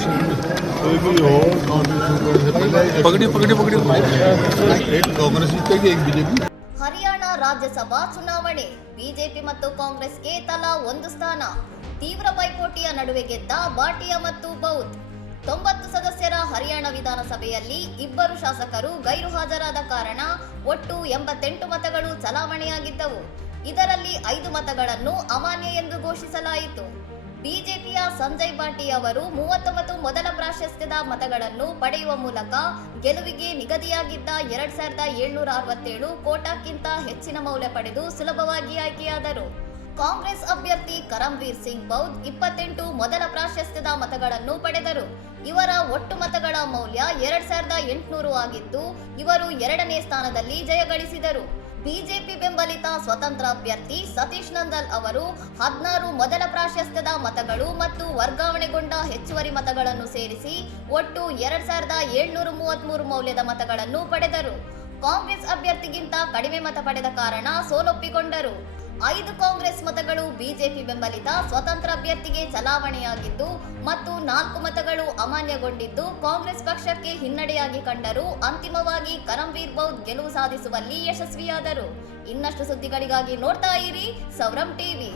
कोई भी हो, पकड़ी पकड़ी पकड़ी एक कांग्रेस जीतेगी एक बीजेपी। ಹರಿಯಾಣ ರಾಜ್ಯಸಭಾ ಚುನಾವಣೆ ಬಿಜೆಪಿ ಮತ್ತು ಕಾಂಗ್ರೆಸ್ಗೆ ತಲಾ ಒಂದು ಸ್ಥಾನ. ತೀವ್ರ ಪೈಪೋಟಿಯ ನಡುವೆ ಗೆದ್ದ ಭಾಟಿಯಾ ಮತ್ತು ಬೌದ್ಧ. 90 ಸದಸ್ಯರ ಹರಿಯಾಣ ವಿಧಾನಸಭೆಯಲ್ಲಿ ಇಬ್ಬರು ಶಾಸಕರು ಗೈರು ಹಾಜರಾದ ಕಾರಣ ಒಟ್ಟು 88 ಮತಗಳು ಚಲಾವಣೆಯಾಗಿದ್ದವು. ಇದರಲ್ಲಿ 5 ಮತಗಳನ್ನು ಅಮಾನ್ಯ ಎಂದು ಘೋಷಿಸಲಾಯಿತು. ಬಿಜೆಪಿಯ ಸಂಜಯ್ ಭಾಟಿ ಅವರು 39 ಮೊದಲ ಪ್ರಾಶಸ್ತ್ಯದ ಮತಗಳನ್ನು ಪಡೆಯುವ ಮೂಲಕ ಗೆಲುವಿಗೆ ನಿಗದಿಯಾಗಿದ್ದ 2767 ಕೋಟಾಕ್ಕಿಂತ ಹೆಚ್ಚಿನ ಮೌಲ್ಯ ಪಡೆದು ಸುಲಭವಾಗಿ ಆಯ್ಕೆಯಾದರು. ಕಾಂಗ್ರೆಸ್ ಅಭ್ಯರ್ಥಿ ಕರಂವೀರ್ ಸಿಂಗ್ ಬೌದ್ಧ 28 ಮೊದಲ ಪ್ರಾಶಸ್ತ್ಯದ ಮತಗಳನ್ನು ಪಡೆದರು. ಇವರ ಒಟ್ಟು ಮತಗಳ ಮೌಲ್ಯ 2800 ಆಗಿದ್ದು, ಇವರು 2ನೇ ಸ್ಥಾನದಲ್ಲಿ ಜಯಗಳಿಸಿದರು. ಬಿಜೆಪಿ ಬೆಂಬಲಿತ ಸ್ವತಂತ್ರ ಅಭ್ಯರ್ಥಿ ಸತೀಶ್ ನಂದಲ್ ಅವರು 16 ಮೊದಲ ಪ್ರಾಶಸ್ತ್ಯದ ಮತಗಳು ಮತ್ತು ವರ್ಗಾವಣೆಗೊಂಡ ಹೆಚ್ಚುವರಿ ಮತಗಳನ್ನು ಸೇರಿಸಿ ಒಟ್ಟು 2733 ಮೌಲ್ಯದ ಮತಗಳನ್ನು ಪಡೆದರು. ಕಾಂಗ್ರೆಸ್ ಅಭ್ಯರ್ಥಿಗಿಂತ ಕಡಿಮೆ ಮತ ಪಡೆದ ಕಾರಣ ಸೋಲೊಪ್ಪಿಕೊಂಡರು. 5 ಕಾಂಗ್ರೆಸ್ ಮತಗಳು ಬಿಜೆಪಿ ಬೆಂಬಲಿತ ಸ್ವತಂತ್ರ ಅಭ್ಯರ್ಥಿಗೆ ಚಲಾವಣೆಯಾಗಿದ್ದು ಮತ್ತು 4 ಮತಗಳು ಅಮಾನ್ಯಗೊಂಡಿದ್ದು ಕಾಂಗ್ರೆಸ್ ಪಕ್ಷಕ್ಕೆ ಹಿನ್ನಡೆಯಾಗಿ ಕಂಡರೂ ಅಂತಿಮವಾಗಿ ಕರಂವೀರ್ ಬೌದ್ಧ ಗೆಲುವು ಸಾಧಿಸುವಲ್ಲಿ ಯಶಸ್ವಿಯಾದರು. ಇನ್ನಷ್ಟು ಸುದ್ದಿಗಳಿಗಾಗಿ ನೋಡ್ತಾ ಇರಿ ಸೌರಂ ಟಿವಿ.